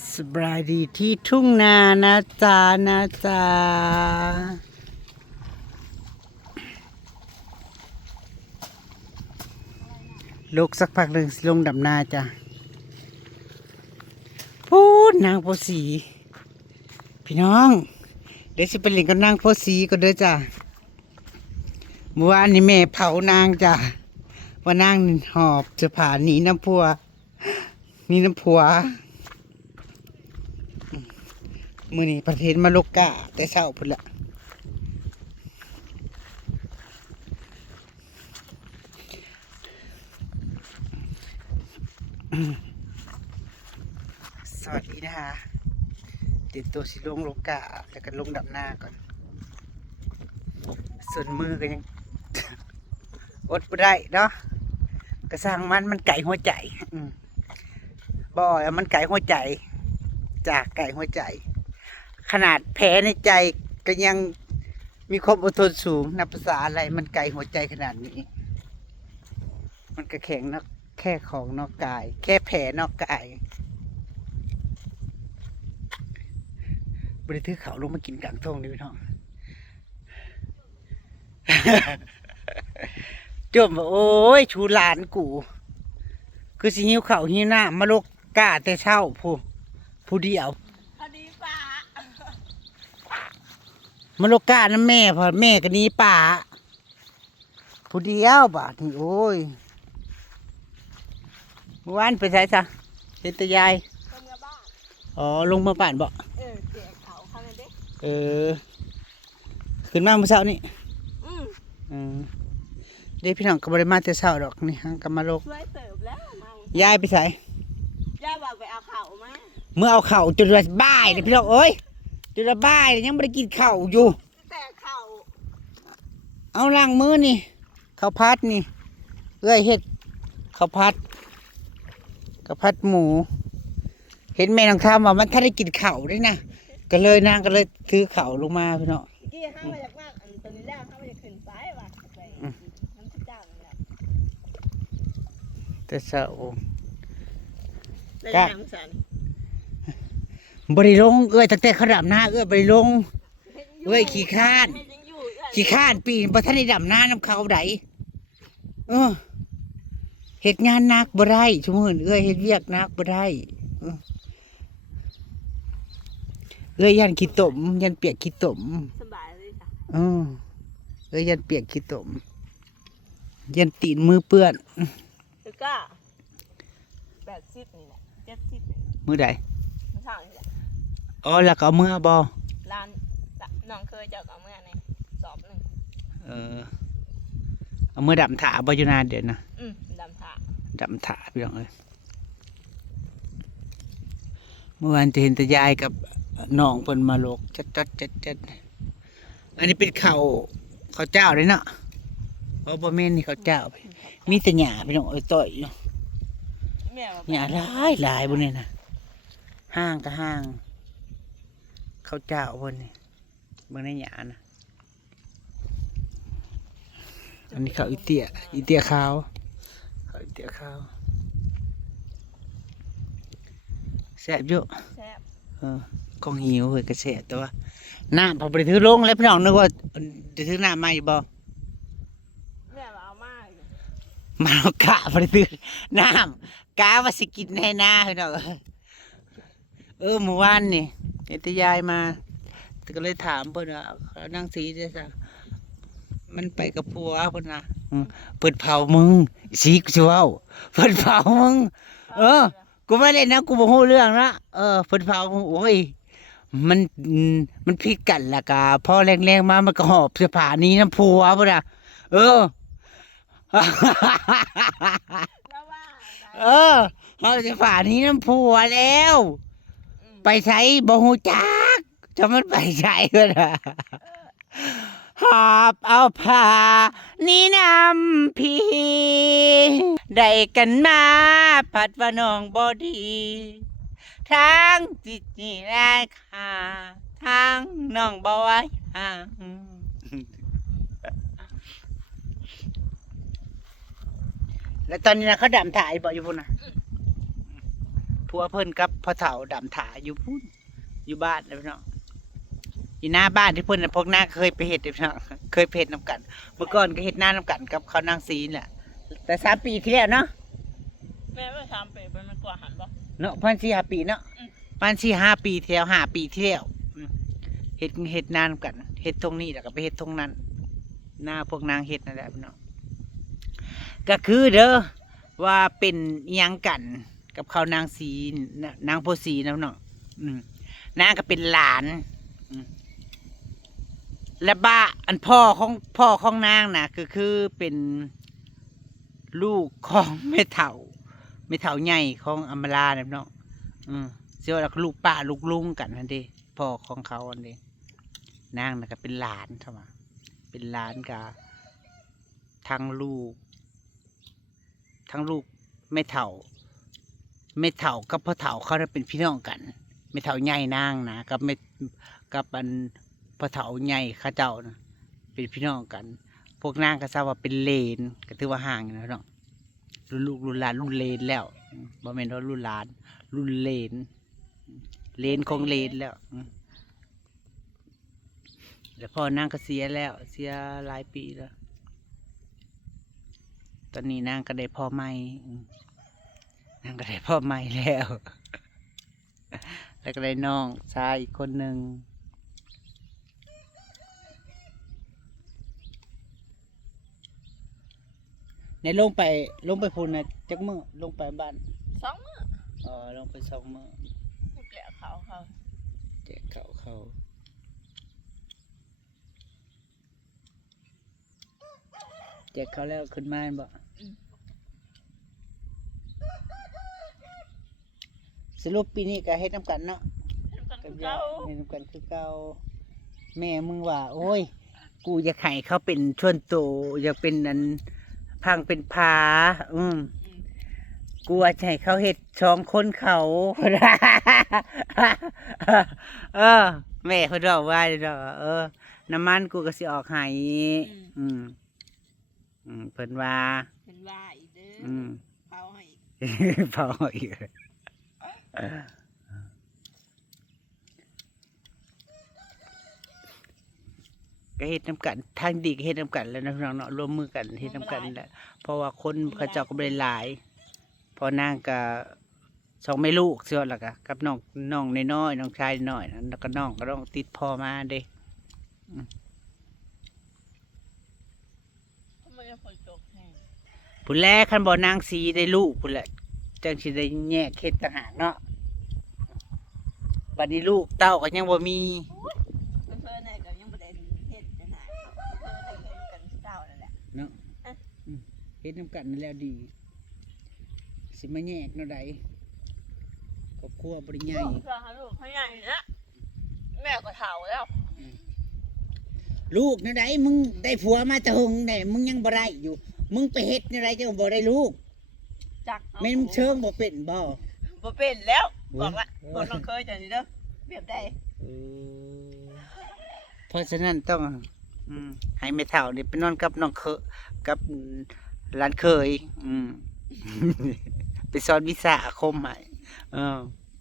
สบายดีที่ทุ่งนานะจ๊ะนะจ๊ะลูกสักพักหนึ่งลงดำนาจ้ะพูดนางโพสีพี่น้องเดี๋ยวจะไปเล่นกับนางโพสีก็เด้อจ้ะเมื่อวานนี้แม่เผานางจ้ะว่านางหอบจะผ่าหนีน้ำพัวหนีน้ำผัวมื้อนี้ประเทศมาโลกาแต่เช้าพุ่นละสวัสดีนะคะเตรียมตัวสิลงโลกาแล้วก็ลงดำหน้าก่อนส่วนมือก็ยัง อดบ่ได้เนาะกระสร้างมันไก่หัวใจบ่อยมันไก่หัวใจจากไก่หัวใจขนาดแผลในใจก็ยังมีความอดทนสูงนับภาษาอะไรมันไกลหัวใจขนาดนี้มันก็แข็งนอกแค่ของนอกกายแค่แผลนอกกายบริถือเขาลงมากินกลางทงนี่พี่น้อง จมว่าโอ้ยชูหลานกูคือสิหิวข้าวหิวน้ำมาโลกกาแต่เช้าผู้เดียวมาโลกานะแม่พอแม่ก็นี้ป่าผู้เดียวบาดนี่โอ้ยเมื่อวานไปใช้ซะเห็นแตายายอ๋อลงมาบ้านบ่เจ๊เขาข้างนั้นเด้ขึ้นมาเมื่อเช้านี่เดี๋ยวพี่น้องก็บริมาแต่เช้าดอกนี่ฮะก็มาโลกช่วยเสิร์ฟแล้วมาย ายไปใส่ย่าบอกไปเอาเข่ามาเมื่อเอาเข่าจนระบายเลยพี่น้องเอ้ยจนระบายยังไม่ได้กินข้าวอยู่แต่เข่าเอาล้างมือนี่ข้าวพัดนี่เอ้ยเฮ็ดข้าวพัดหมูเห็นแม่นางทำว่ามันถ้าได้กินข้าวด้วยนะก็เลยนางก็เลยถือข้าวลงมาพี่น้องกี้ห้ามาจากมากอันตัวนี้แล้วห้ามาจากขึ้นซ้ายว่ะไปน้ำจ้างแล้วแต่เช้าได้น้ำสันบริลงเอ้ยตั้งแต่เขาดำหน้าเอ้ยบริลงเอ้ยขี้ข้านปีนบ่ทันได้ดำหน้าน้ำเขาไดเฮ็ดงานหนักบ่ได้ชั่วโมงเอ้ยเฮ็ดเวียกหนักบ่ได้เอ้ยยันขี้ตมยันเปียกขี้ตมสบายเลยจ้ะเอ้ยยันเปียกขี้ตมยันตีนมือเปื้อนแล้วก็80นี่แหละ70มือใดมื้อเช้านี่แหละอ๋อแล้วก็เอามือบ่ร้านน้องเคยเจอกับเมื่อในสอบหนึ่งเอามือดำถาบ่อยู่นานเดี๋ยวนะดำถาพี่น้องเอ้ยเมื่อวานจะเห็นแต่ยายกับน้องเพิ่นมาโลกจัดอันนี้เป็นข้าวเจ้าเลยเนาะเพราะบ่แม่นนี่ข้าวเจ้ามีแต่หญ้าพี่น้องเอ้ยต่อยอยู่หญ้าหลายบนนี้นะห้างก็ห้างข้าวเจ้าบนนี้เบิ่งในหญ้านะอันนี้ข้าวอีเตี้ยขาวข้าวอีเตี้ยขาวแซ่บอยู่แซ่บคงหิวเฮ้ยก็แซ่บแต่ว่าน้ำพอไปถือลงแล้วพี่น้องนึกว่าจะถือน้ำมาอยู่บ่แม่เอามาเอากะไปถือน้ำกะว่าสิกินให้หน้าพี่น้องเมื่อวานนี่เห็นแต่ยายมาก็เลยถามเพิ่นว่านั่งสีได้ซะมันไปกับผัวเพิ่นนะเปิดเผามึงสีกูสิเว้าเปิดเผามึงกูไม่เล่นนะกูบ่ฮู้เรื่องนะเปิดเผามึงโอ้ยมันผิดกันล่ะกะพอแรงๆมามันก็หอบเสื้อผ้านี้น้ำผัวพุ่นน่ะหอบเสื้อผ้านี้น้ำผัวแล้วไปใช้บ่ฮู้จักจะมันไปใช้เพิ่นน่ะหอบเอาผ้านี่นำพี่ได้กันมาผัดว่าน้องบอดีทั้งจิตนี่ราคาทั้งน้องบ่ไว้ห่างแล้วตอนนี้นะเขาดำถ่ายบ่อยู่พุ่นนะ ผัวเพิ่นกับพ่อเฒ่าดำถาอยู่พุ่นอยู่บ้านเลยพี่น้องอยู่หน้าบ้านที่เพิ่นน่ะพวกหน้าเคยไปเฮ็ดเด้อพี่น้องเคยไปเฮ็ดนํกัน เมื่อก่อนก็เฮ็ดหน้านํกันกับเขาวนางสีนี่แหละแต่3 ปีที่แล้วเนาะ แม่ว่า3 ปีมันกว่าหันบ่ เนาะ1,400 ปีเนาะ1,400 ปีที่แล้ว5 ปีที่แล้วเฮ็ดหน้านำกันเฮ็ดตรงนี้แล้วก็ไปเฮ็ดตรงนั้นหน้าพวกนางเฮ็ดนั่นแหละพี่น้องก็คือเด้อว่าเป็นอิหยังกันกับเขาวนางสีนางโพสีนะพี่น้องนางก็เป็นหลานและบ้าอันพ่อของนางน่ะก็คือเป็นลูกของแม่เฒ่าใหญ่ของอำมาลาเนี่ยเนาะเสียว่าลูกป้าลูกลุงกันนั่นเด้พ่อของเขาอันเด้นางน่ะก็เป็นหลานใช่ไหมเป็นหลานกับทั้งลูกแม่เฒ่ากับพ่อเฒ่าเขาได้เป็นพี่น้องกันแม่เฒ่าใหญ่นางนะกับอันพ่อเฒ่าใหญ่ข้าเจ้านะเป็นพี่น้องกัน พวกนางก็ทราบว่าเป็นเลนก็ถือว่าห่างอยู่นะเนาะรุ่นลูกรุ่นหลานรุ่นเลนแล้วบ่แม่นว่ารุ่นหลานรุ่นเลนของเลนแล้วแล้วพ่อนางก็เสียแล้วเสียหลายปีแล้ว ตอนนี้นางก็ได้พ่อใหม่แล้วแล้วก็ได้น้องชายอีกคนหนึ่งในลงไปพูนนะจักมื้อลงไปบ้าน 2 มื้อ ลงไป2 มื้อ แกะเขา แจกเขาแจกเขาแล้วขึ้นมาบ่สรุปปีนี้ก็เฮ็ดน้ำกันเนาะ กันเก่า เฮ็ดน้ำกันคือเก่าแม่มึงว่าโอ้ยกูอยากให้เขาเป็นชวนโตอยากเป็นอันพังเป็นผากูว่าจะให้เขาเฮ็ด2 คนเขา แม่เขาบอกว่าดอกน้ำมันกูก็สิออกให้เพิ่นว่า เป็นว่าอีกเด้อเผาให้ เผาอีกก็เฮ็ดน้ำกันทางดีก็เฮ็ดน้ำกันแล้วนะพี่น้องเนาะร่วมมือกันเฮ็ดน้ำกันแหละเพราะว่าคนเขาเจ้าก็บ่ได้หลายพอนางก็2 แม่ลูกเสียแล้วก็กับน้องน้อยๆน้องชายน้อยแล้วก็น้องก็ต้องติดพ่อมาเด้ ทำไมฝนตกแห้ง ผู้แรกคันบ่นางสีได้ลูกผู้แหละจังสิได้แยกเฮ็ดต่างหากเนาะบัดนี้ลูกเต้าก็ยังบ่มี เพิ่นๆน่ะก็ยังบ่ได้เฮ็ดจังได๋เพิ่นได้เฮ็ดกันเก่านั่นแหละ เนาะเฮ็ดน้ำกันนั่นแล้วดีสิมาแยกเนาะใดครอบครัวบ่ได้ใหญ่ เพื่อให้ลูกเขาใหญ่นะแม่ก็เฒ่าแล้ว ลูกเนาะใดมึงได้ผัวมาแต่หึงได้มึงยังบ่ได้อยู่มึงไปเฮ็ดเนาะใดจังบ่ได้ลูก จัก แม่นมึงเชิงบ่เป็นบ่ บ่เป็นแล้วบอกละบอกน้องเคยจังซี่เด้อแบบใด เพราะฉะนั้นต้องให้แม่เฒ่านี่ไปนอนกับน้องเคยกับหลานเคยไปสอนวิชาอาคมให้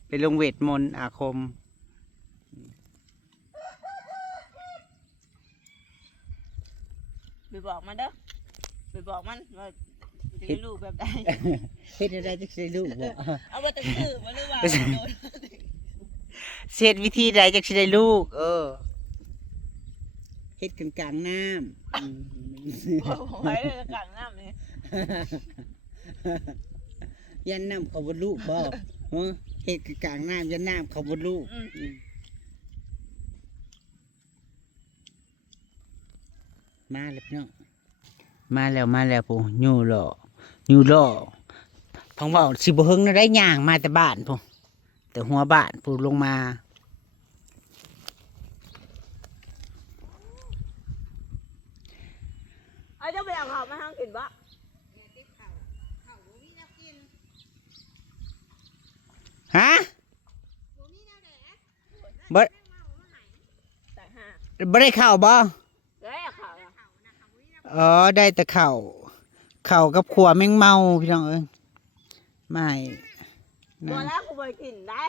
ไปลงเวทมนต์อาคม ไปบอกมันเด้อไปบอกมันว่าจะได้ลูกแบบใด เฮ็ดอะไรจะได้ลูกบ่ เอาว่าแต่ซื้อมาหรือว่า เฮ็ดวิธีใดจักสิได้ลูกเฮ็ดกันกลางน้ำ ไว้เลยกลางน้ำนี่ ยันน้ำเขาบ่ลูกบ่เฮ็ดกันกลางน้ำยันน้ำเขาบ่ลูกมาแล้วพี่น้องมาแล้วปู่อยู่หล่อพังเว้าสิบ่เฮิงได้ย่างมาแต่บ้านปู่แต่หัวบ้านปู่ลงมา เอาเจ้าไปเอาข้าวมาทางกินบ่ ฮะบ่ แต่ห้า บ่ได้ข้าวบ่ ได้เอาข้าวอะ ได้แต่ข้าวกับขัวแมงเมาพี่น้องเอ้ยไม่ ตัวแล้วกูไปกินได้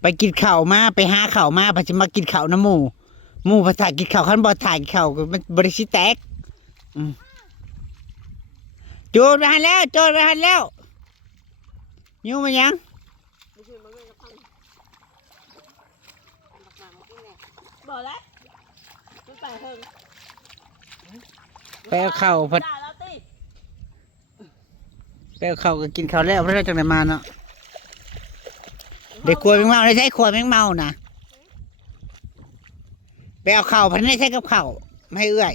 ไปกินข้าวมาไปหาข้าวมาพอจะมากินข้าวน้ำหมูหมูภาษากินข้าวขันบ่ถ่ายกินข้าวก็มันบริสิแตกโจรไปหันแล้วโจรไปหันแล้วยูมายังบอกแล้วมันไปเถิง ไปเอาข้าวพัดไปเอาข้าวก็กินข้าวแล้วเพราะเราจังไหนมาเนาะเด็กขวดแมงเมาได้ใช้ขวดแมงเมานะไปเอาข้าวพันได้ใช้กับข้าวไม่เอื้อย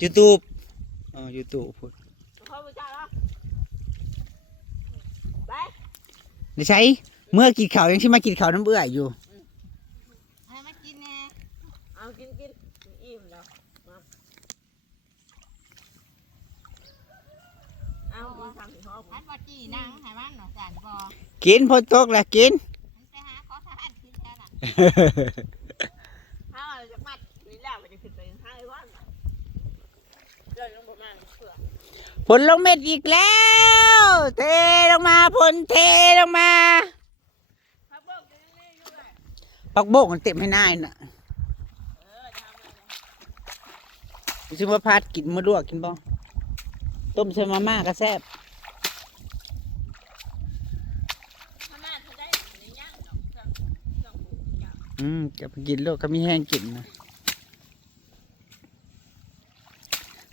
ยูทูบยูทูบพูดได้ใช้เมื่อกินข้าวยังที่มากินข้าวน้ำเอื้อยอยู่ให้มากินแน่เอากินอิ่มแล้วเอาทำถึงห้องพัดบอจีนั่งให้มันหน่อยสั่นบอกินพอตกแล้วกินไปหาขอทานกินแค่นั้นถ้าเราจะมัดนี่แล้วมันจะขึ้นไปให้วันเรื่องประมาณเผื่อผลลงเม็ดอีกแล้วเทลงมาผลเทลงมาปักโบกมันเต็มให้นายน่ะซึ่งว่าพัดกินมะลวกกินบ่ต้มใส่มาม่าก็แซ่บจะไปกินโลกก็มีแห้งกินนะ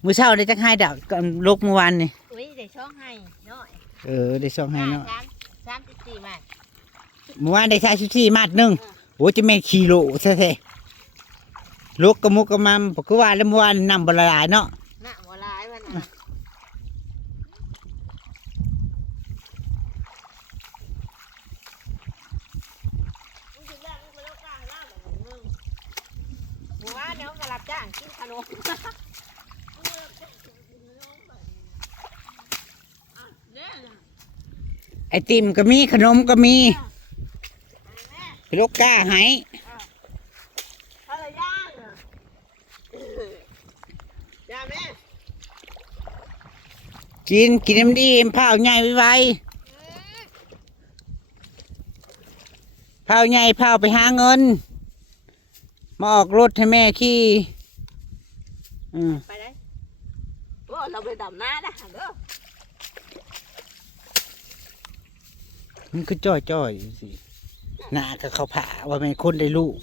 มื้อเช้าได้จักให้ดอกลกเมื่อวานนี่อุ้ยได้ช่องให้น้อยได้ช่องให้เนาะ34 มัดเมื่อวานได้34 มัดนึงโอ้จะแม่นกิโลแท้ๆลกกระมุกกระมัมเพราะคือว่าแล้วเมื่อวานนำบ่ละลายเนาะน่ะบ่หลายวันน่ะว่าเดี๋ยวมารับจ้างกินขนมไอติมก็มีขนมก็มีลูกก้าให้อะไรย่างย่าแม่กินน้ำดีเผาใหญ่ไวๆเผาใหญ่เผาไปหาเงินมาออกรถให้แม่ขี่ไปได้โอ้เราไปดำหน้านะเด้อมันก็จ้อยสิหน้าก็เขาผ่าว่าแม่คนได้ลูก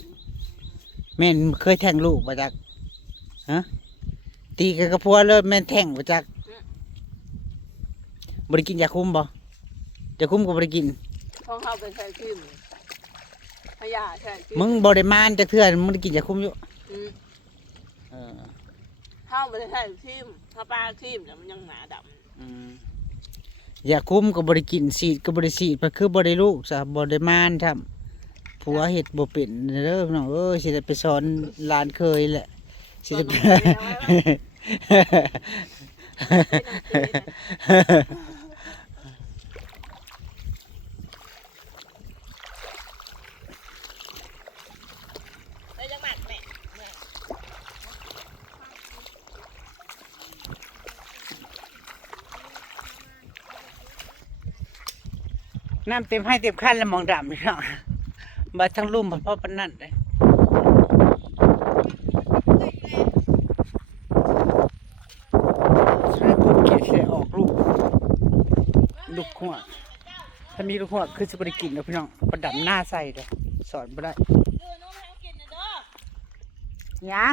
แม่เคยแทงลูกมาจากฮะตีกับกระพัวเลยแม่แทงมาจากบริกินยาคุมบ่ยาคุมก็บริกินของเขาเป็นใส่ขึ้นพยาใช่มึงบริมานจะเถื่อนมึงกินยาคุมอยู่เข้าไปใส่ขึ้นถ้าปลาขึ้นแต่มันยังหนาดำยาคุมก็บริกินสีดก็บริสีดไปคือบริลูกซะบริมานทำผัวเห็ดบ่เป็นเด้อน้องสิได้ไปสอนหลานเคยแหละสิได้น้ำเต็มให้เต็มขั้นแล้วมองดำเลยเนาะมาทั้งลุ่มเพราะปนนั่นเลยใช้ต้นเกศออกลูกหัวถ้ามีลูกหัวคือจะไปกินนะพี่น้องประดับหน้าใส่เลยสอนไม่ได้ยะ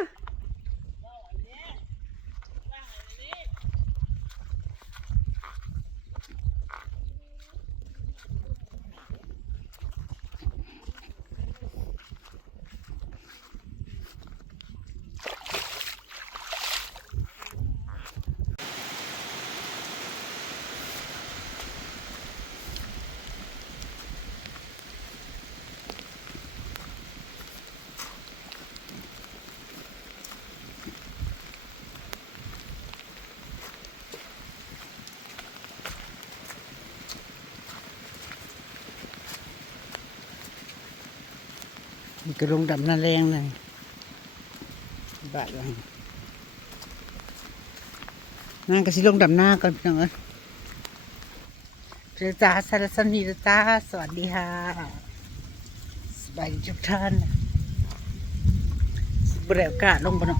มันก็ลงดำหน้าแรงเลยบาดเลย นางก็สิลงดำหน้าก่อนพี่น้องเอ้ยเจ้าจ้าสารสนีจ้าสวัสดีค่ะสบายดีทุกท่านบรรยากาศลงบ่เนาะ